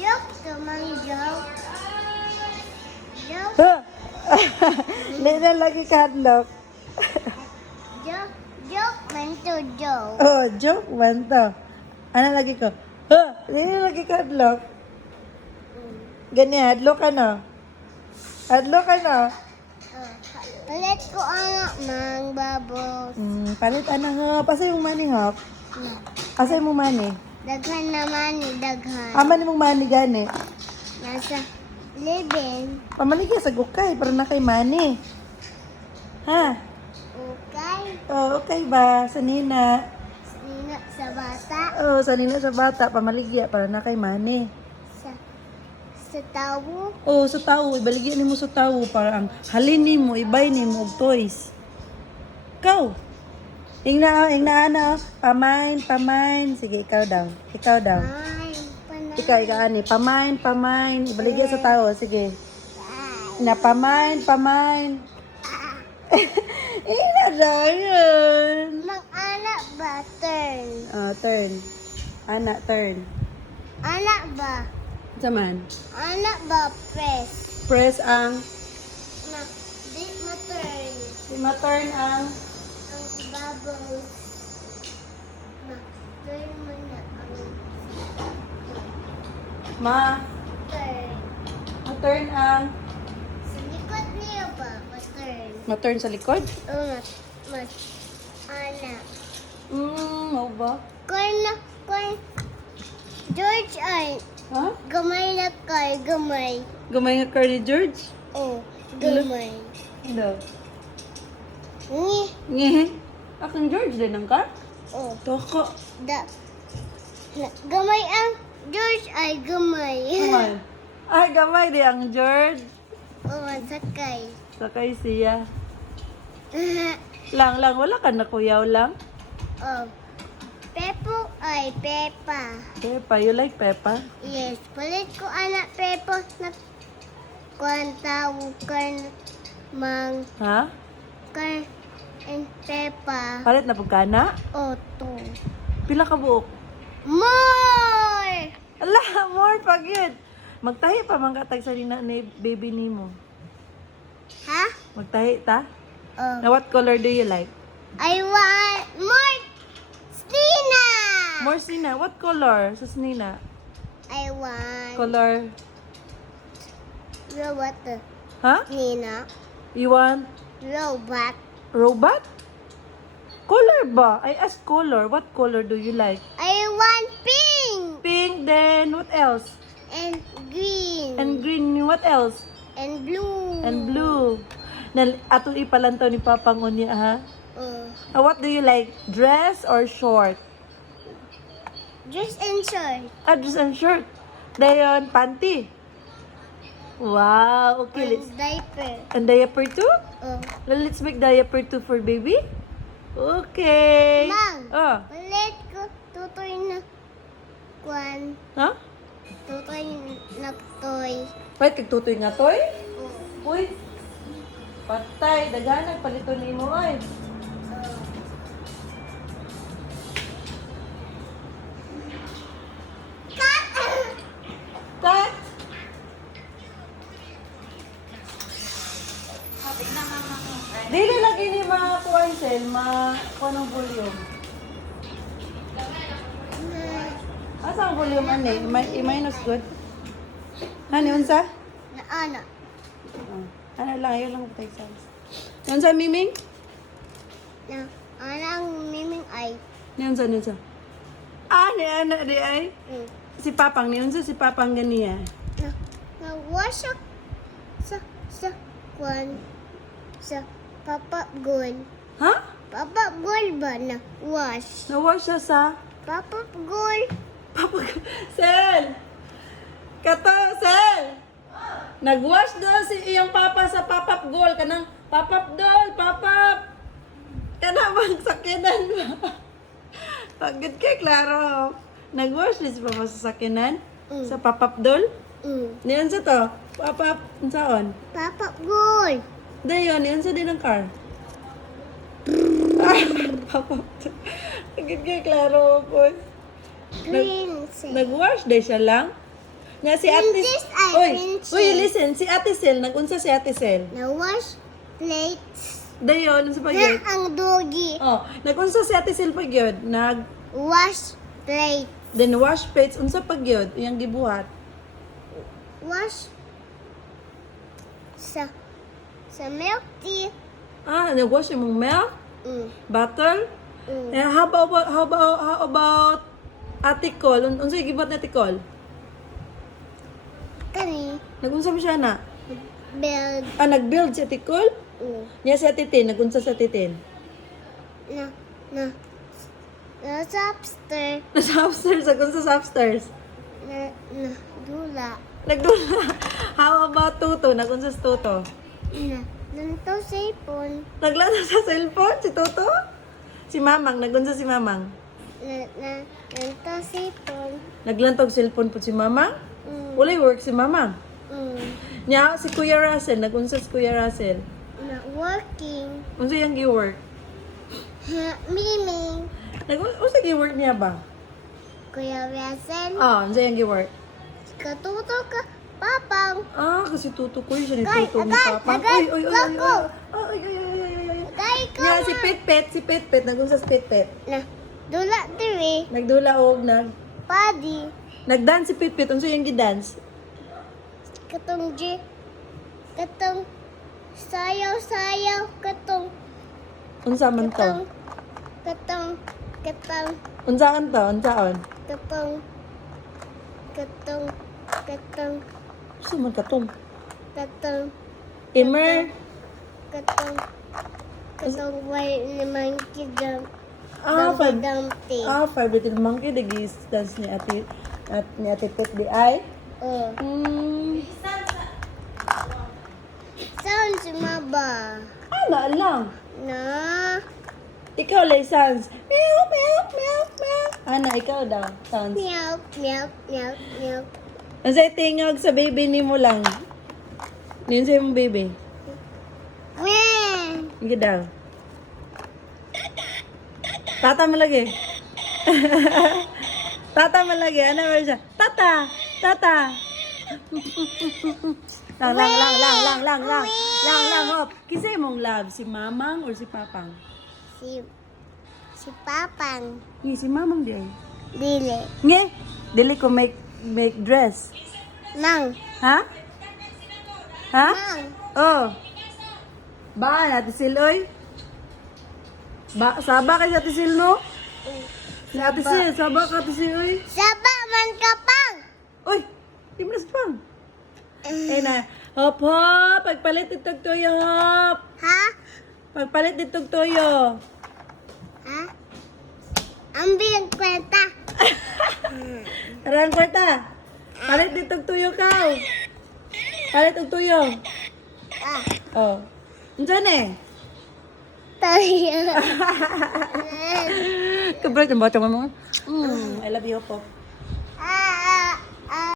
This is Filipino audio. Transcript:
Joke naman, joke. Joke, Ha? Hindi na lagi kadlok. joke, joke man to joke. Oh, joke man to. Ano lagi ko? Ha? Hindi na lagi kadlok. Ganyan, hadlok ka na. Hadlok ka na. Palit ko anak mang babos. Palit ano ha? Pasay mong money ha? Na. Asay mong money? Daghan naman ni daghan. Aman mong money gani. Nasa 11. Pamaligya sa gukay para na kay money. Ha? Okay. Oh, okay ba? Sa nina. Nina sa bata. Oh, sa nina sa bata. Pamaligya para na kay money. Sa tawo. Oh, sa tao. Ibaligyan ni mo sa tao para ang halin ni mo, ibay ni mo og toys. Ikaw. Ingna, ana. Pamain. Sige, ikaw daw. Ikaw daw. Ay, panay. Ikaw, ani. Pamain. Ibaligyan sa tao. Sige. Na pamain. Ina dayon. Mag-anak ba? Turn. Turn. Ana, turn. Anak ba? Saman. Anak ba? Press. Press ang Na, di ma-turn. turn ang Ang bubbles. Na, turn mo na ang turn. turn ang Sa likod niya ba? Ma-turn. ma-turn sa likod. Oo, anak. Mo ba? Corn. George ay, Ha? gamay na kay, gamay. Gamay nga car ni George. Oh, gamay. Hello. Ni, Nge. Akong George din ang car? oh, Toko. gamay ang George ay gamay. Kamal. Ay, gamay di ang George. Oh, sakay. Sakay siya. Lang. Wala ka na kuyaw lang. Oh, Pepo ay Pepa. Peppa, you like Peppa? Yes, palit ko anak Pepo na kwanta kan mang Ha? kan and Pepa. Palit na pagkana? Oh, to. Pila ka buok? More! Ala, more pag yun. Magtahi pa man katag sa nina ni baby nimo. Ha? Magtahi ta? Oh. Na what color do you like? I want more Stina! More Sina, what color? Sa Nina? I want Color? robot Ha? Nina. You want Robot. robot? Color ba? I asked color. What color do you like? I want pink Pink, then what else? and green And green, what else? and blue. And blue. Na ato ipalantaw ni Papa ngunya ha? What do you like? Dress or short? Dress and shirt. Dress and short. Dayon, panty. Wow, okay. And diaper. And diaper too? Oh. Let's make diaper too for baby. Okay. Mang. Oh. Ulit ko tutoy na kwan. Ha? Tutoy na toy. Wait, kagtutoy nga toy? Oh. Uy. Patay, daghanag palito ni mo ay. Cut. Dili lagi ni mga kuwansel, kuha ng volume. Asa ang volume ani? I-minus good? Hani, unsa? Na ana. Ano lang, yun lang take size. Unsa, Miming? Na anang miming ay. Ni unsa? Ni ana di ay? Si Papang, ni unsa si Papang ganiya? Na wash sa kwan sa papa gun. Ha? Papa gul ba na wash? Nawash siya sa Papa gul. Papa... Sel! Kato, Sel! Nagwash daw si iyong papa sa papap goal. Kanang papap doll, papap! Kanang sakinan ba? Pagod kay, klaro. Nagwash din si papa sa sakinan? Sa papap doll? Niyan sa to? Papap, unsaon? Papa gul. Dayon, niyan sa din ang car? Papap doll. Pagod kay, klaro po. Green. Nagwash din siya lang? Nga si Ate... Princess ay Oy, princess. uy, listen. Si Ate Sel, nagunsa si Ate Sel. Na wash plates. Dayon, sa Na pagyod. ang doggy. Oh, nagunsa si Ate Sel pagyod. Wash plate. Then wash plates. Unsa pagyod? Iyang gibuhat. Wash sa milk tea. Ah, nag-wash yung milk? Butter? Mm. How about Ate Col? Unsay gibuhat na Ate Col? Kani. Nagunsa mo siya na? Build. Ah, nag-build si Ate Col? Niya si Ate Tin. Nagunsa sa Ate Tin. Na sa upstairs. Nasa upstairs. Nagunsa sa upstairs. Na dula. Nagdula. How about Tuto? Nagunsa sa Tuto? Nanto cellphone. Naglaro sa cellphone si Tuto? Si Mamang. Nagunsa si Mamang. Nanto cellphone. Naglantog cellphone po si Mamang? Walay work si Mamang. Nya si Kuya Russell. Nagunsa si Kuya Russell. Not working. Unsa yung gi-work? Miming. Unsa gi-work niya ba? Kuya Rasen. Ah, unsa yung gi-work? Katuto ka. Papang. Ah, kasi Tuto ko siya ni Agay, Tuto ni agay, Papa. agay, Ay, ay, ay, ay, gago. ay, ay, ay, ay, ay, ay. Kay ka. Nya si Petpet. Nagunsa si Petpet. Na dula diri. Nagdula og Padi. nagdance si Petpet. Unsa yung gi-dance? Katong sayaw katong Unsa man to? katong Unsaan to? Unsaon? katong Unsa man katong? katong Immer. katong white naman kidam Ah, dumpty. five little monkey. Nagis dance ni Ate Pet di ay. Oh. Hmm. Sound sumaba. Ana lang. Na. Ikaw lay sounds. Meow, meow, meow, meow. Ana, ikaw daw. Sounds. Meow, meow, meow, meow. Ang say tingog sa baby ni mo lang. Yun sa'yo mong baby. Weh. Sige daw. Tata mo lagi. Tata mo lagi. Ano ba siya? Tata! Tata! Lang, hop. Kisay mong love, si Mamang or si Papang? Si Papang. Ngi, si Mamang di ay. Dili. Nge, dili ko make dress. Nang. Ha? Ha? Nang. Oh. Ba, Ate Sil, oy? Saba kay Ate Sil, no? Si Ate Sil, saba ka Ate Sil, oy? Saba man kapang. Oy, di mo na sa pang. Eh na, hop, hop, pagpalit itong tuyo, hop. Ha? Pagpalit itong tuyo. Ha? Ang bilang kwenta. Tarang kwarta. Palit itong tuyo ka. Palit itong tuyo. Ah. Oh. Diyan eh. Tayo. Kabalik ang bata mo. I love you, Pop.